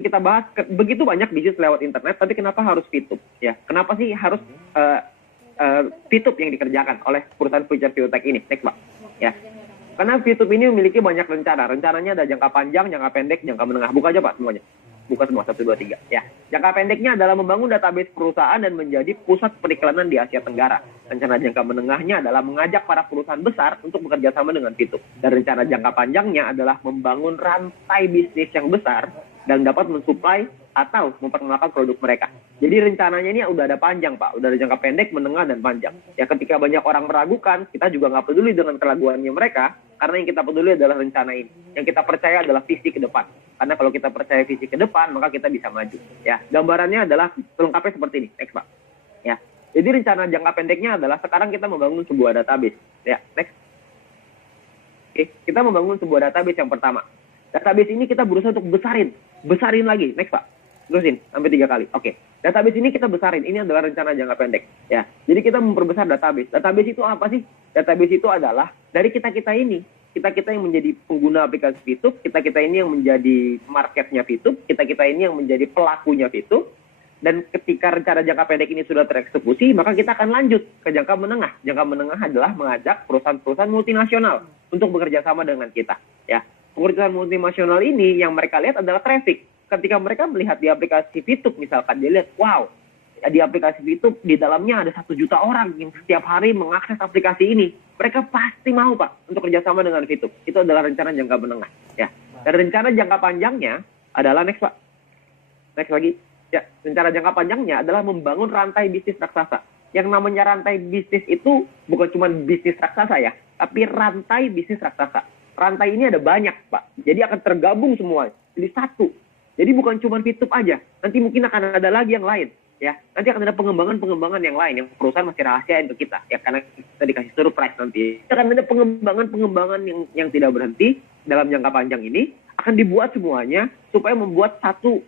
kita bahas begitu banyak bisnis lewat internet, tapi kenapa harus VTube? Ya, kenapa sih harus VTube yang dikerjakan oleh perusahaan future fintech ini? Next, Pak. Ya, karena VTube ini memiliki banyak rencana. Rencananya ada jangka panjang, jangka pendek, jangka menengah. Buka aja, Pak, semuanya. Buka semua, 1, 2, 3. Ya. Jangka pendeknya adalah membangun database perusahaan dan menjadi pusat periklanan di Asia Tenggara. Rencana jangka menengahnya adalah mengajak para perusahaan besar untuk bekerja sama dengan VTube. Dan rencana jangka panjangnya adalah membangun rantai bisnis yang besar dan dapat mensuplai atau memperkenalkan produk mereka. Jadi rencananya ini udah ada panjang, Pak. Udah ada jangka pendek, menengah, dan panjang. Ya, ketika banyak orang meragukan, kita juga nggak peduli dengan keraguannya mereka, karena yang kita peduli adalah rencana ini. Yang kita percaya adalah visi ke depan. Karena kalau kita percaya visi ke depan, maka kita bisa maju. Ya, gambarannya adalah lengkapnya seperti ini. Next, Pak. Ya, jadi rencana jangka pendeknya adalah sekarang kita membangun sebuah database. Ya, next. Oke, kita membangun sebuah database yang pertama. Database ini kita berusaha untuk besarin lagi. Next, Pak. Terusin sampai 3 kali. Oke. Database ini kita besarin. Ini adalah rencana jangka pendek. Ya. Jadi kita memperbesar database. Database itu apa sih? Database itu adalah dari kita-kita ini. Kita-kita yang menjadi pengguna aplikasi VTube, kita-kita ini yang menjadi marketnya VTube, kita-kita ini yang menjadi pelakunya VTube. Dan ketika rencana jangka pendek ini sudah tereksekusi, maka kita akan lanjut ke jangka menengah. Jangka menengah adalah mengajak perusahaan-perusahaan multinasional untuk bekerja sama dengan kita. Ya. Perusahaan multinasional ini yang mereka lihat adalah traffic. Ketika mereka melihat di aplikasi VTube misalkan, dia lihat, wow, di aplikasi VTube di dalamnya ada 1 juta orang yang setiap hari mengakses aplikasi ini. Mereka pasti mau, Pak, untuk kerjasama dengan VTube. Itu adalah rencana jangka menengah. Ya. Dan rencana jangka panjangnya adalah next, Pak. Next lagi. Ya, rencana jangka panjangnya adalah membangun rantai bisnis raksasa. Yang namanya rantai bisnis itu bukan cuma bisnis raksasa ya, tapi rantai bisnis raksasa. Rantai ini ada banyak, Pak. Jadi akan tergabung semua. Jadi satu. Jadi bukan cuma VTube aja. Nanti mungkin akan ada lagi yang lain. Ya, nanti akan ada pengembangan yang perusahaan masih rahasiain ke kita. Ya, karena kita dikasih surprise nanti. Akan ada pengembangan yang tidak berhenti dalam jangka panjang ini. Akan dibuat semuanya supaya membuat satu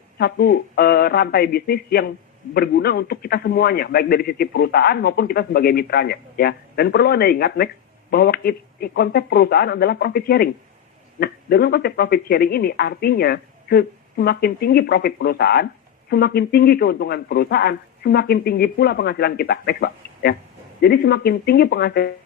rantai bisnis yang berguna untuk kita semuanya. Baik dari sisi perusahaan maupun kita sebagai mitranya. Ya, dan perlu Anda ingat, next, bahwa konsep perusahaan adalah profit sharing. Nah, dengan konsep profit sharing ini artinya semakin tinggi profit perusahaan, semakin tinggi keuntungan perusahaan, semakin tinggi pula penghasilan kita. Next, Pak. Ya. Jadi semakin tinggi penghasilan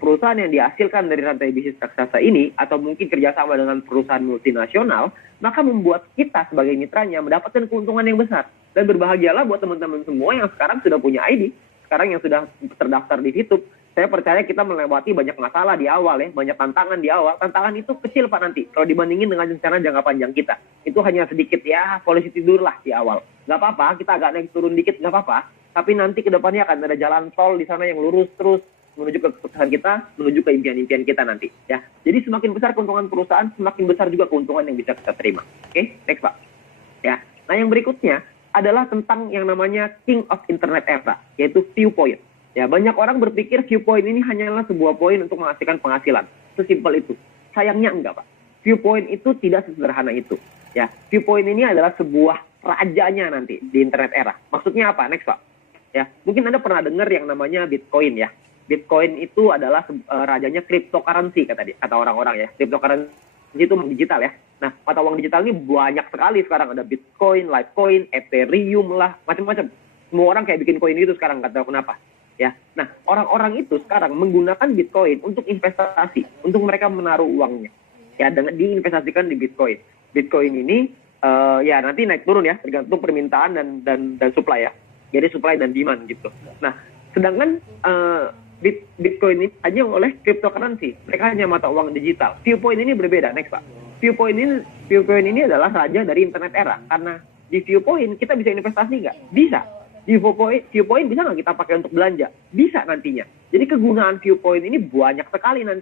perusahaan yang dihasilkan dari rantai bisnis raksasa ini, atau mungkin kerjasama dengan perusahaan multinasional, maka membuat kita sebagai mitranya mendapatkan keuntungan yang besar. Dan berbahagialah buat teman-teman semua yang sekarang sudah punya ID, sekarang yang sudah terdaftar di VTube. Saya percaya kita melewati banyak masalah di awal ya, banyak tantangan di awal. Tantangan itu kecil, Pak, nanti. Kalau dibandingin dengan rencana jangka panjang kita. Itu hanya sedikit ya, polisi tidur lah di awal. Nggak apa-apa, kita agak naik turun dikit, nggak apa-apa. Tapi nanti ke depannya akan ada jalan tol di sana yang lurus terus menuju ke kesuksesan kita, menuju ke impian-impian kita nanti. Ya. Jadi semakin besar keuntungan perusahaan, semakin besar juga keuntungan yang bisa kita terima. Oke, next, Pak. Ya. Nah, yang berikutnya adalah tentang yang namanya King of Internet Era, yaitu Viewpoint. Ya, banyak orang berpikir Viewpoint ini hanyalah sebuah poin untuk menghasilkan penghasilan. Sesimpel itu. Sayangnya enggak, Pak. Viewpoint itu tidak sesederhana itu. Ya, Viewpoint ini adalah sebuah rajanya nanti di internet era. Maksudnya apa? Next, Pak. Ya, mungkin Anda pernah dengar yang namanya Bitcoin ya. Bitcoin itu adalah rajanya cryptocurrency kata orang-orang ya. Cryptocurrency itu digital ya. Nah, mata uang digital ini banyak sekali sekarang. Ada Bitcoin, Litecoin, Ethereum lah, macam-macam. Semua orang kayak bikin koin itu sekarang, nggak tahu kenapa. Ya, nah orang-orang itu sekarang menggunakan Bitcoin untuk investasi, untuk mereka menaruh uangnya, ya, dengan diinvestasikan di Bitcoin. Bitcoin ini ya nanti naik turun ya, tergantung permintaan dan supply ya. Jadi supply dan demand gitu. Nah, sedangkan Bitcoin ini hanya oleh cryptocurrency, mereka hanya mata uang digital. Viewpoint ini berbeda, next, Pak. Viewpoint ini adalah raja dari internet era, karena di Viewpoint kita bisa investasi nggak? Bisa. Di Viewpoint bisa nggak kita pakai untuk belanja? Bisa nantinya. Jadi kegunaan Viewpoint ini banyak sekali nanti.